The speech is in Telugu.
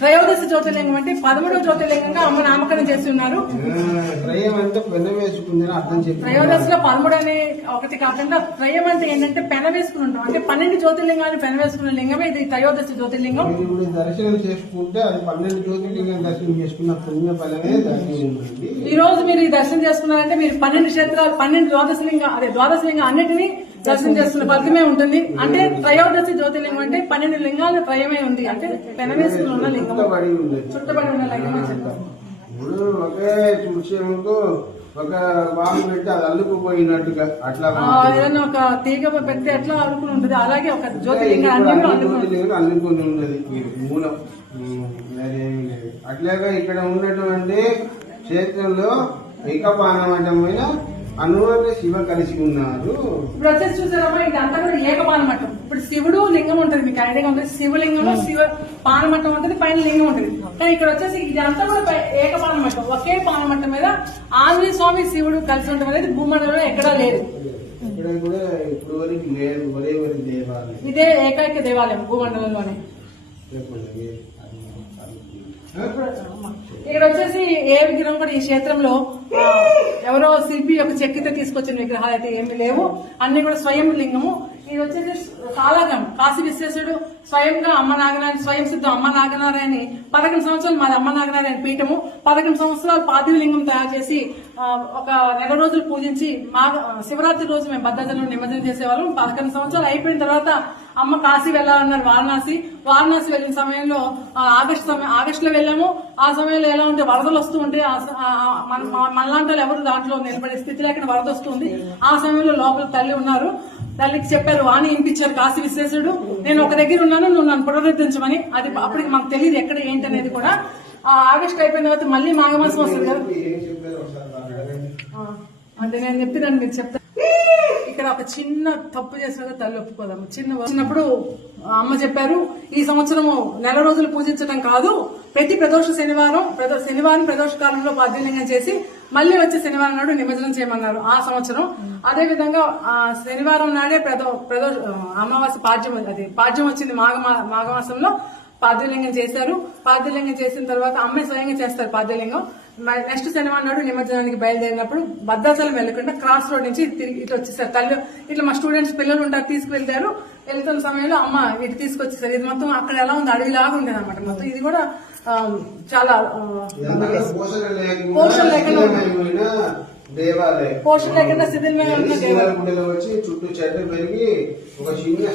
త్రయోదశ జ్యోతిర్లింగం అంటే 13వ జ్యోతిర్లింగంగా అమ్మ నామకరణం చేసి ఉన్నారు. త్రయోదశలో 13 అనే ఒకటి కాకుండా త్రయం అంటే ఏంటంటే పెన వేసుకుని ఉంటాం. అంటే 12 జ్యోతిర్లింగాన్ని పెన వేసుకున్న లింగమే ఇది త్రయోదశ జ్యోతిర్లింగం. దర్శనం చేసుకుంటే అది 12 జ్యోతిర్లింగం దర్శనం చేసుకున్న పుణ్య ఫలమే దర్శనం. ఈ రోజు మీరు ఈ దర్శనం చేసుకున్నారంటే మీరు 12 క్షేత్రాలు 12 ద్వాదశలింగం అన్నిటినీ దర్శనం చేస్తున్న ఫలితమే ఉంటుంది. అంటే త్రయోదశి జ్యోతిర్లింగం అంటే 12 లింగాలు త్రయమే ఉంది. అంటే పెనవేసుకుని ఉన్న లింగం, చుట్టబడి ఉన్న లింగం అని చెప్తారు. ఒకే విషయంతో ఒక బాంబు పెట్టి అది అల్లుకుపోయినట్టుగా అట్లా ఏదైనా ఒక తీగ పెడితే ఎట్లా అల్లుకుని ఉంటుంది అలాగే ఒక జ్యోతిర్లింగం అల్లుకుని ఉన్నది మూలం. వేరేమీ లేదు. అట్లాగా ఇక్కడ ఉన్నటువంటి క్షేత్రంలో ఏకపానమఠమైన అనువాద శివ కలిసి ఉన్నారు. ఇప్పుడు వచ్చేసి చూసారమ్మా ఇదంతా కూడా ఏకపానమఠం. ఇప్పుడు శివుడు లింగం ఉంటుంది, మీకు ఐడియాగా ఉంటుంది. శివలింగంలో శివ పానమఠం ఉంటుంది, పైన లింగం ఉంటుంది. కానీ ఇక్కడ వచ్చేసి ఇదంతా కూడా ఏకపానమఠం. ఒకే పానమఠం మీద ఆంజనేయ స్వామి శివుడు కలిసి ఉండడం అనేది భూమండలంలో ఎక్కడా లేదు. ఇక్కడ కూడా ఇప్పుడు వరకు లేదు. ఒరే దేవాలయం, ఇదే ఏకైక దేవాలయం భూమండలంలోనే. ఇక్కడ వచ్చేసి ఏ విగ్రహం కూడా ఈ క్షేత్రంలో ఎవరో శిల్పి యొక్క చెక్కితో తీసుకొచ్చిన విగ్రహాలు అయితే ఏమీ లేవు. అన్ని కూడా స్వయం లింగము. ఇది వచ్చేసి సాలాగం కాశీ విశ్వేశ్వరుడు స్వయంగా అమ్మ నాగనారాయణ, స్వయం సిద్ధం అమ్మ నాగనారాయణ 11 సంవత్సరాలు మాది అమ్మ నాగనారాయణ పీఠము. 11 సంవత్సరాలు పార్థివ లింగం తయారు చేసి ఒక నెల రోజులు పూజించి శివరాత్రి రోజు మేము భద్రాచలం నిమజ్జనం చేసేవాళ్ళం. 11 సంవత్సరాలు అయిపోయిన తర్వాత అమ్మ కాశీ వెళ్లాలన్నారు, వారణాసి వెళ్లిన సమయంలో ఆగస్టులో వెళ్ళాము. ఆ సమయంలో ఎలా ఉంటే వరదలు వస్తూ ఉంటే మనలాంటి ఎవరు దాంట్లో నిలబడే స్థితి లేకుండా వరద వస్తుంది. ఆ సమయంలో లోపల తల్లి ఉన్నారు. తల్లికి చెప్పారు, వాణి ఇంపించారు కాశీ విశ్వేశ్వరుడు, నేను ఒక దగ్గర ఉన్నాను, నువ్వు నన్ను పునరుద్ధరించమని. అది అప్పటికి మాకు తెలియదు ఎక్కడ ఏంటి అనేది కూడా. ఆగస్టు అయిపోయిన తర్వాత మళ్ళీ మాఘమాసం వస్తుంది కదా, అంటే నేను చెప్తున్నాను మీకు చెప్తాను. ఇక్కడ ఒక చిన్న తప్పు చేసినా తల్లి ఒప్పుకోదాము. చిన్నప్పుడు అమ్మ చెప్పారు, ఈ సంవత్సరము నెల రోజులు పూజించడం కాదు, ప్రతి శనివారం ప్రదోష కాలంలో పార్థివలింగం చేసి మళ్ళీ వచ్చే శనివారం నాడు నిమజ్జనం చేయమన్నారు ఆ సంవత్సరం. అదే విధంగా శనివారం నాడే అమావాస్య పాడ్యం వచ్చింది మాఘమాసంలో. పార్థివలింగం చేశారు. పార్థివలింగం చేసిన తర్వాత అమ్మే స్వయంగా చేస్తారు పార్థివలింగం. నెక్స్ట్ శనివారం నాడు నిమజ్జనానికి బయలుదేరినప్పుడు భద్రాచలం వెళ్లకుండా క్రాస్ రోడ్ నుంచి తిరిగి ఇటు వచ్చేసారు. తల్లి ఇట్లా మా స్టూడెంట్స్ పిల్లలు ఉంటారు, తీసుకువెళ్తారు. వెళ్తున్న సమయంలో అమ్మ ఇటు తీసుకొచ్చేసారు. ఇది మొత్తం అక్కడ ఎలా ఉంది, అడవిలాగా ఉండేది అనమాట మొత్తం. ఇది కూడా చాలా పోషణ లేకుండా శిథిలంగా ఉన్న దేవాలయం.